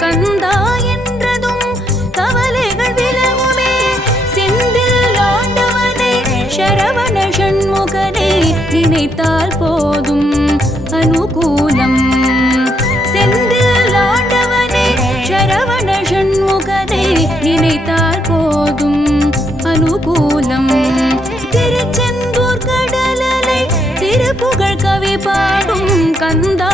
கந்தா என்றதும் கவலைகள் விலகுமே. செந்தில் ஆண்டவனை சரவண சண்முகனை நினைத்தால் போதும் அனுகூலம். செந்தில் ஆண்டவனை சரவண சண்முகனை நினைத்தால் போதும் அனுகூலம். திருச்செந்தூர் கடலலை திருப்புகழ் கவி பாடும் கந்தா